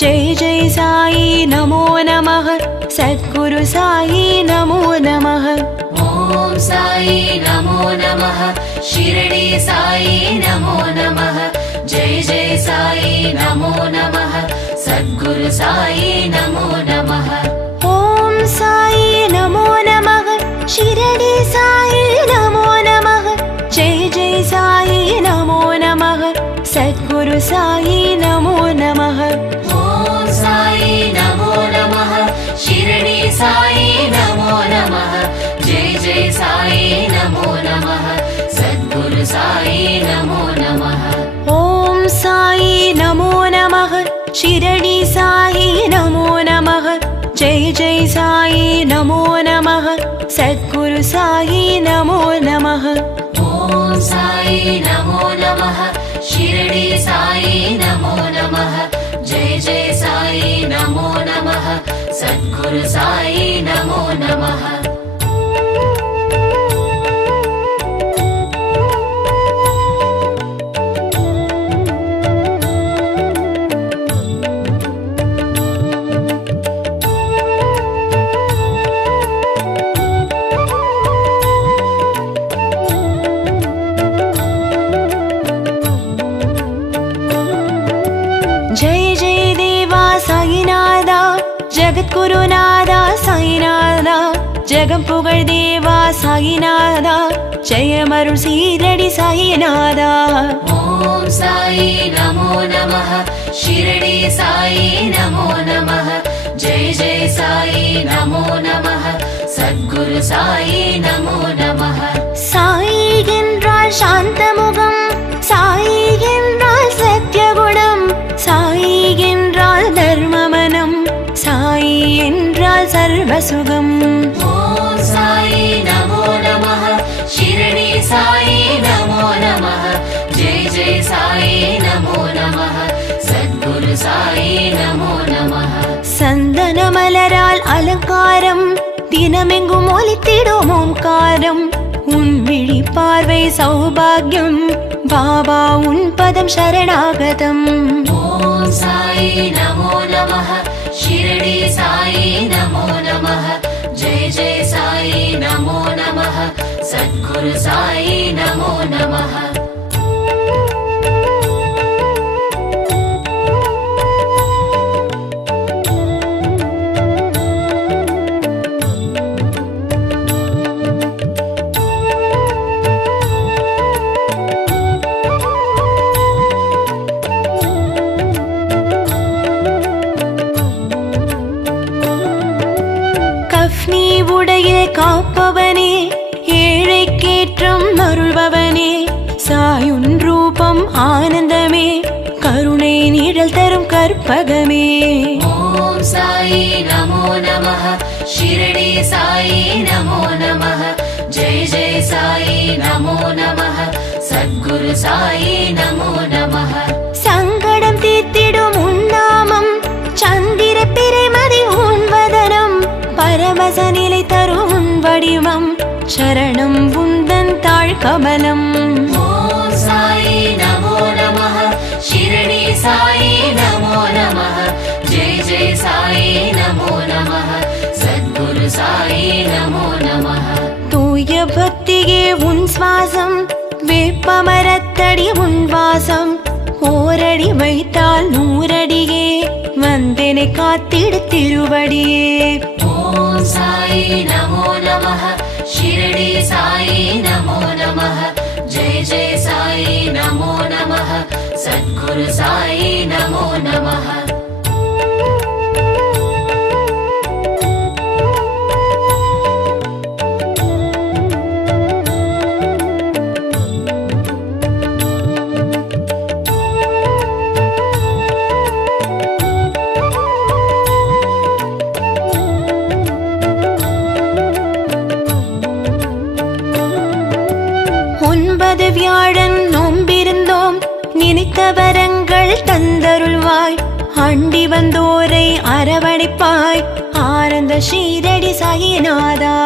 जय जय साई नमो नमः सद्गुरु साई नमो नमः। ओम साई नमो नमः शिरडी साई नमो नमः जय जय साई नमो नमः सद्गुरु साई नमो नमः। ओम साई नमो नमः शिरडी साई नमो नमः जय जय साई नमो नमः सद्गुरु साई नमो नमः। ओम साई नमो नमः शिरडी साई नमो नमः जय जय साई नमो नमः सद्गुरु साई नमो नमः। ओम साई नमो नमः शिरडी साई नमो नमः जय जय साई नमो नमः सद्गुरु साई नमो नमः। ओम साई नमो नमः शिरडी साई नमो नमः जय जय साई नमो नमः सद्गुरु साई नमो नमः। जय जय देवा साईनादा जगद्गुरुनादा साईनादा जगं पुगळ देवा साईनादा जयमरुळ शीरडी साईनादा। ओम साई नमो नमः शिरडी साई नमो नमः जय जय साई नमो नमः सद्गुरु साई नमो नमः। साई என்றால் சாந்தமுகம் சாய் என்றால் சத்யகுணம் சாய் என்றால் தர்மமனம் சாய் என்றால் சர்வசுகம்। ओम साई नमो नमः शिरडी साई नमो नमः जय जय साई नमो नमः सद्गुरु साई नमो नमः। சந்தன மலரால் அலங்காரம் தினமெங்கும் ஒலித்திடும் ஓங்காரம் உன் விழி பார்வை சௌபாகியம் பாபா உன் பதம் சரணாகதம்। ओम साई नमो नमः शिरडी साई नमो नमः जय जय साई नमो नमः सद्गुरु साई नमो नमः। கஃப்னி உடையில் காப்பவனே ஏழைக்கேற்றம் அருள்பவனே சாயுன் ரூபம் ஆனந்தமே கருணை நிழல் தரும் கற்பகமே। ओम साई नमो नमः शिरडी साई नमो नमः जय जय साई नमो नमः सद्गुरु साई नमो नमः। சங்கடம் தீர்த்திடும் உன் நாமம் சந்திர பிறைமதி உன் வதனம் பரமச நிலை தரும் உன் வடிவம் சரணம் உந்தன் தாழ் கமலம்। ओम साई नमो नमः शिरडी साई नमो नमः जय जय साई नमो नमः सद्गुरु साई नमो नमः। தூய பக்தியே உன் சுவாசம் வேப்பமரத்தடி உன் வாசம் ஓரடி வைத்தால் நூறடியே வந்தெனை காத்திடு திருவடியே। ओम साई नमो नमः शिरडी साई नमो नमः जय जय साई नमो नमः सद्गुरु साई नमो नमः। ஒன்பது வியாழன் நோம்பிருந்தோம் நினைத்த வரங்கள் தந்தருள்வாய் அண்டி வந்தோரை அரவணைப்பாய் ஆனந்த ஷீரடி சாயிநாதா।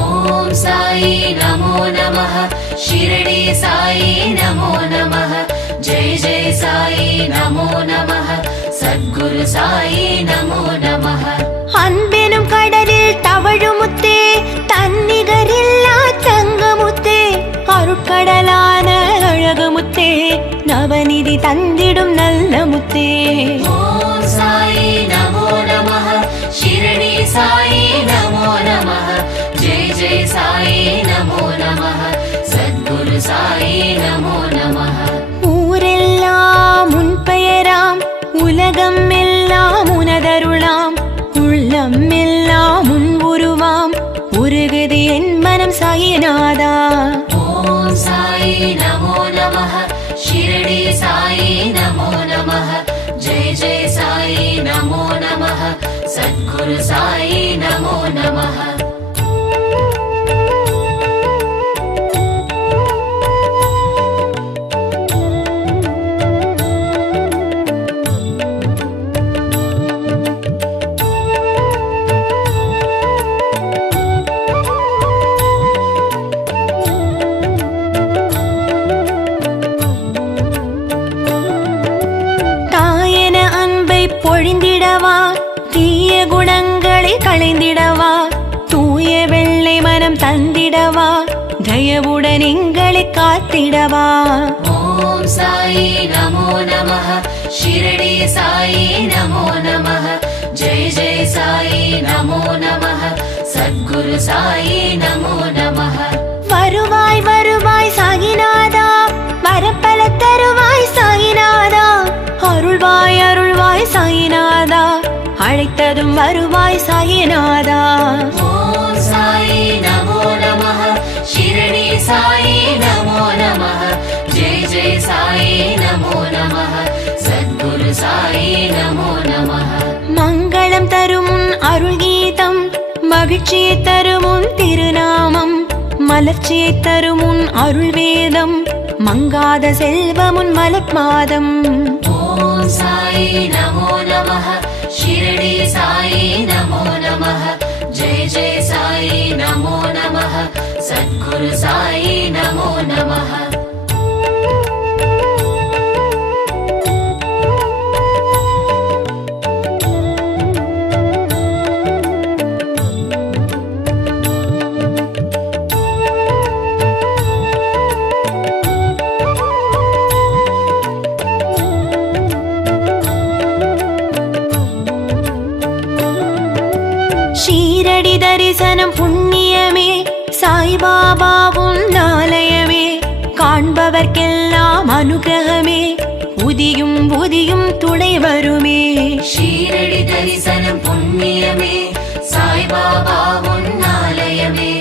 ओम साई नमो नमः शिरडी साई नमो नमः जय जय साई नमो नमः சத்குரு சாயி நமோ நமः. அன்பெனும் கடலில் தவழுமுத்தே, தன்னிகரில்லா தங்கமுத்தே, அருட்கடலான அழகுமுத்தே, நவநிதி தந்திடும் நல்ல முத்தே. ஓம் சாயி நமோ நமः. ஷிரடி சாயி நமோ நமः. ஜெய ஜெய சாயி நமோ நமः. சத்குரு சாயி நமோ நமः. ஊரெல்லாம் உன் பெயராம், உலகம் எல்லாம் உனதருளாம், உள்ளம் எல்லாம் உன் உருவாம், உருகுது என் மனம் சாயிநாதா. ஓம் சாயி நமோ நமः. ஷிரடி சாயி நமோ நமः. ஜெய ஜெய சாயி நமோ நமः. சத்குரு சாயி நமோ நமः. தாயன அன்பை பொழிந்திடவா, தீய குணங்களை களைந்திடவா, தூய வெள்ளை மனம் தந்திடவா, தயவுடன் எங்களை காத்திடவா. ஓம் சாயி நமோ நமः. ஷிரடி சாயி நமோ நமः. ஜெய ஜெய சாயி நமோ நமः. சத்குரு சாயி நமோ நமः. வருவாய் வருவாய் சாயிநாதா, வரப்பல தருவாய் சாயிநாதா, அருள்வாய் அருள்வாய் சாயிநாதா, அழைத்ததும் வருவாய் சாயிநாதா. ஓம் சாயி நமோ நமः. ஷிரடி சாயி நமோ நமः. ஜெய ஜெய சாயி நமோ நமः. சத்குரு சாயி நமோ நமः. மங்களம் தரும் உன் அருள் கீதம், மகிழ்ச்சியை தரும் உன் திருநாமம், மலர்ச்சியை தரும் உன் அருள் வேதம், மங்காத செல்வம் உன் மலர்மாதம். ஓம் சாயி நமோ நமः. ஷிரடி சாயி நமோ நமः. ஜெய ஜெய சாயி நமோ நமः. சத்குரு சாயி நமோ நமः. ஷீரடி தரிசனம் புண்ணியமே, சாய்பாபா உன் ஆலயமே, காண்பவர்க்கெல்லாம் அனுகிரகமே, புதியும் புதியும் துணை வருமே. ஷீரடி தரிசனம் புண்ணியமே, சாய்பாபா உன் ஆலயமே,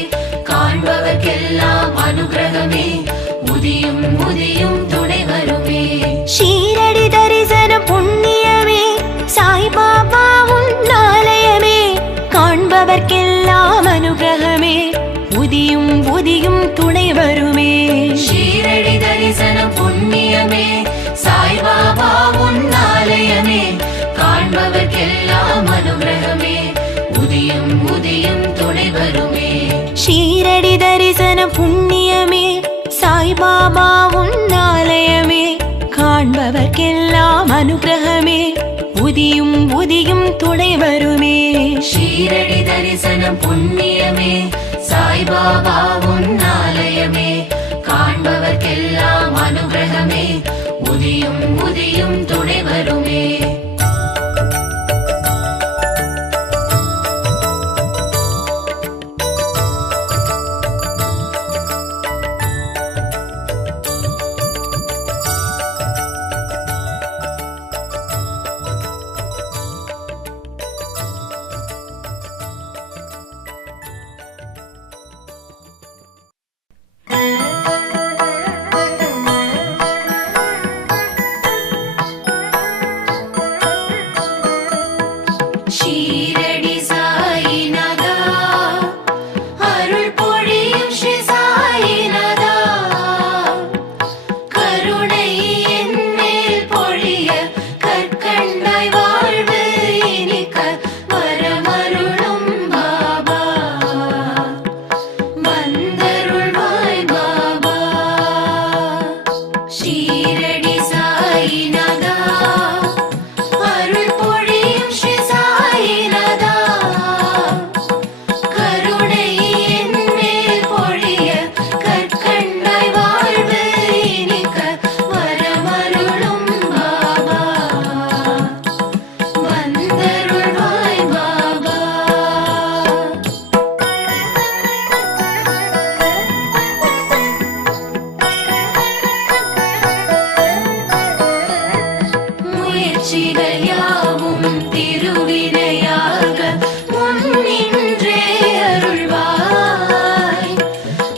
காண்பவர்க்கெல்லாம் அனுகிரகமே, உதியும் உதியும் துணை வருமே. ஷீரடி தரிசனம் புண்ணியமே, சாய்பாபா உன் ஆலயமே, காண்பவர்க்கெல்லாம் அனுகிரகமே, புதியும் புதியும் துணை வருமே. ஷீரடி தரிசனம் புண்ணியமே, சாய்பாபா உன் ஆலயமே, காண்பவர்க்கெல்லாம் அனுகிரகமே, உதியும் உதியும் துணை வருமே. ஷீரடி தரிசனம் புண்ணியமே, சாய்பாபா உன் ஆலயமே, காண்பவர்க்கெல்லாம் அனுகிரகமே, புதியும் புதியும் துணை வருமே. ஷீரடி தரிசனம் புண்ணியமே, சாய்பாபா உன் ஆலயமே, காண்பவர்க்கெல்லாம் அனுகிரகமே, உதியும் உதியும் துணை வருமே. வந்தருள்வாய் பாபா. முயற்சிகள் யாவும் திருவினையாக முன்னின்றே அருள்வாய்.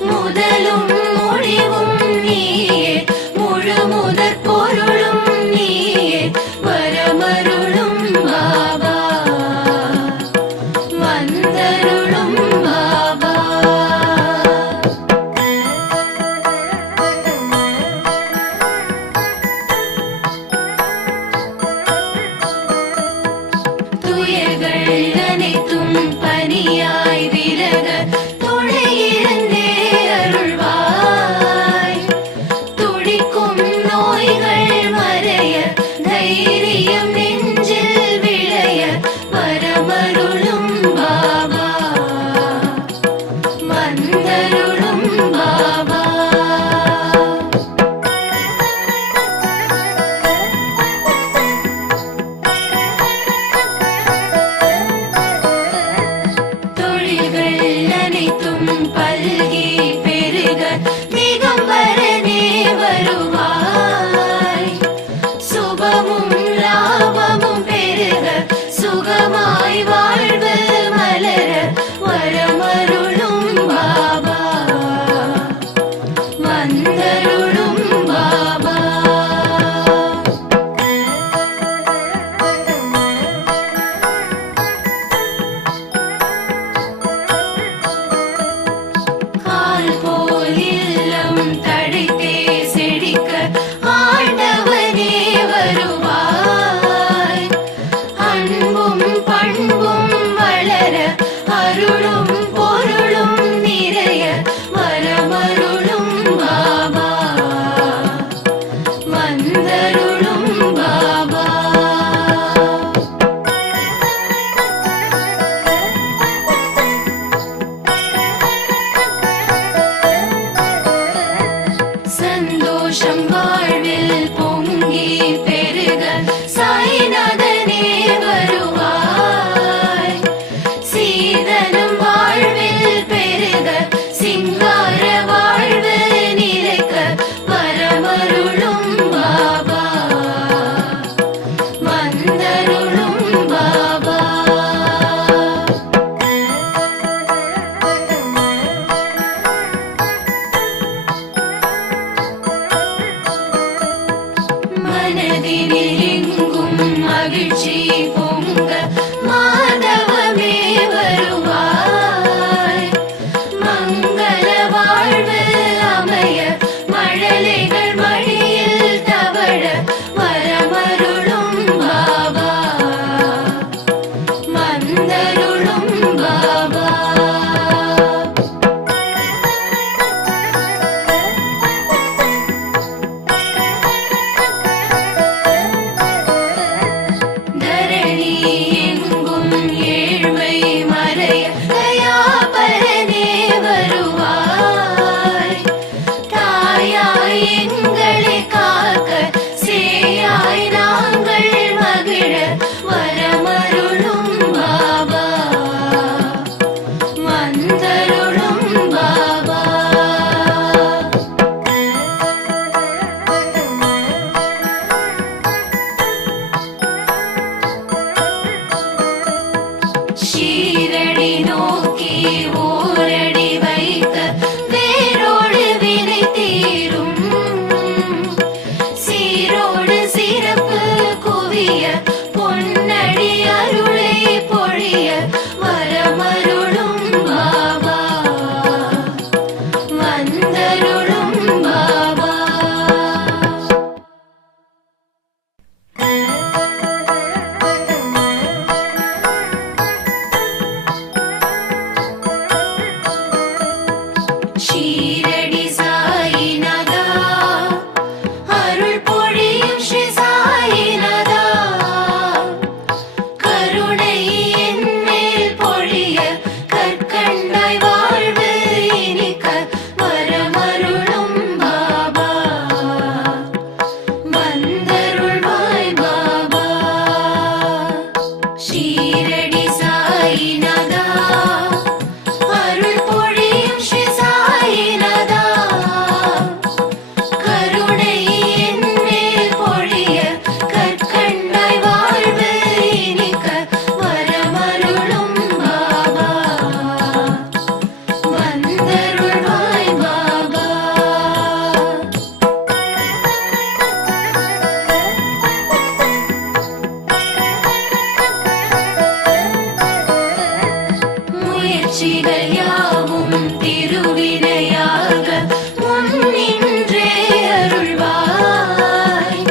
முதலும் முடிவும் நீயே, முழு முதற் பொருளும் நீயே, வரமருளும் பாபா, வந்தருளும் பாபா. துயர்கள் அனைத்தும் பனியாய் விலக துணையிருந்தே அருள்வாய். துடிக்கும் நோய்கள் மறைய, தைரியம் நெஞ்சில் விளைய, வரமருளும் பாபா, வந்தருளும் பாபா. தொழில்கள் அனைத்தும் பல்கி பெருக திகம்பரனே வருவாய். சுபமும் லாபமும் பெருக, சுகமாய் வாழ்வு மலர, வரமருளும் பாபா, வந்தருளும் பாபா. கால் போல் இல்லம் தழைத்தே செழிக்க, ஆண்டவனே வருவாய். அன்பும் பண்பும் வளர, அருளும் பொருளும் நிறைய, வரமருளும் பாபா, வந்தருளும் பாபா. சந்தோஷம் வாழ்வில் பொங்கி பெருக, சாய்நாதனே வருவாய். சீதனம் வாழ்வில் பெருக, சிங்கார வாழ்வு நிலைக்க, வரமருளும் பாபா, வந்தருளும் பாபா. மனதினில் எங்கும் மகிழ்ச்சி பொங்க, மாதவமே வருவாய். மங்கள வாழ்வு அமைய, மழலைகள் மடியில் தவழ, வரமருளும் பாபா, வந்தருளும் பாபா. தரணி எங்கும் ஏழ்மை மறைய, தயாபரனே வருவாய். தாயாய் எங்களை காக்க, சேயாய் நாங்கள் மகிழ, வரமருளும் பாபா, வந்தருளும் பாபா. ஷீரடி நோக்கி ஓரடி வைக்க, வேரோடு வினை தீரும். சீரோடு சிறப்பு குவிய, பொன்னடி அருளை பொழிய, வரமருளும் பாபா, வந்தருளும் பாபா. ஷீரடி சாயிநாதா அருள் பொழியும் ஸ்ரீ சாயிநாதா கருணை என் மேல் பொழிய கற்கண்டாய் வாழ்வு இனிக்க வரமருளும் பாபா வந்தருள்வாய் பாபா. முயற்சிகள் யாவும் திருவினையாக முன்னின்றே அருள்வாய்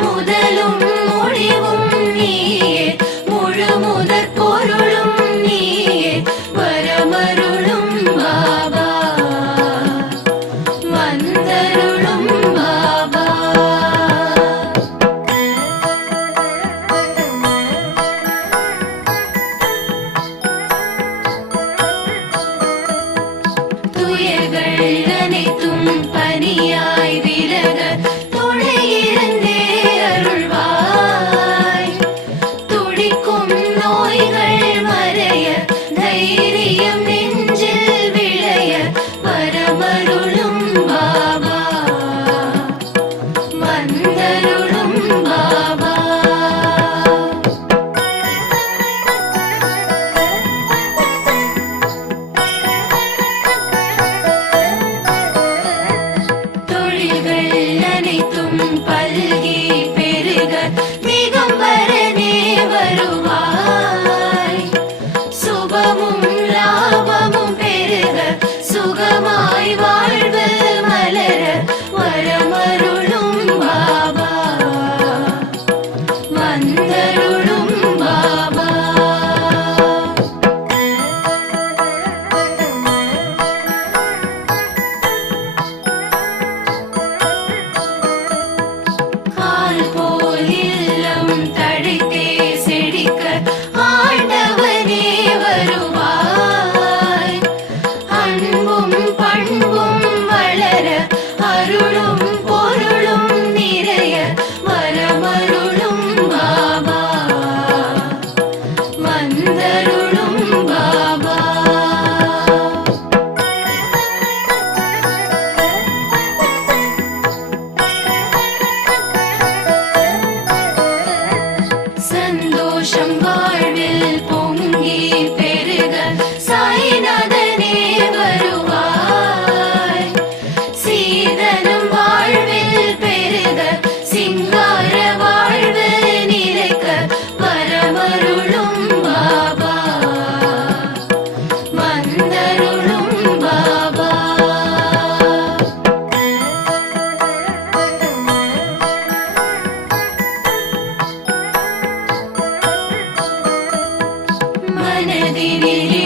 முதலும் முடிவும் நீயே முழு முதற் பொருளும் நீயே வரமருளும் பாபா வந்தருளும் பாபா. துயர்கள் அனைத்தும் பனியாய் விலக துணையிருந்தே அருள்வாய் துடிக்கும் நோய்கள் மறைய தைரியம் நெஞ்சில் விளைய வரமருளும் பாபா வந்தருளும் பாபா. தொழில்கள் அனைத்தும் பல்கி பெருக திகம்பரனே வருவாய் சுபமும் லாபமும் பெருக சுகமாய் வாழ்வு மலர வரமருளும் பாபா வந்தருளும் பாபா. கால் போல் இல்லம் தழைத்தே செழிக்க ஆண்டவனே வருவாய் அன்பும் பண்பும் வளர அருளும் பொருளும் நிறைய வரமருளும் பாபா வந்தருளும் பாபா. சந்தோஷம் வாழ்வில் பொங்கி பெருக சாய்நாதனே வருவாய் சீதனம் வாழ்வில் பெருக சிங்கார வாழ்வு நிலைக்க வரமருளும் பாபா வந்தருளும் பாபா. மனதினிலே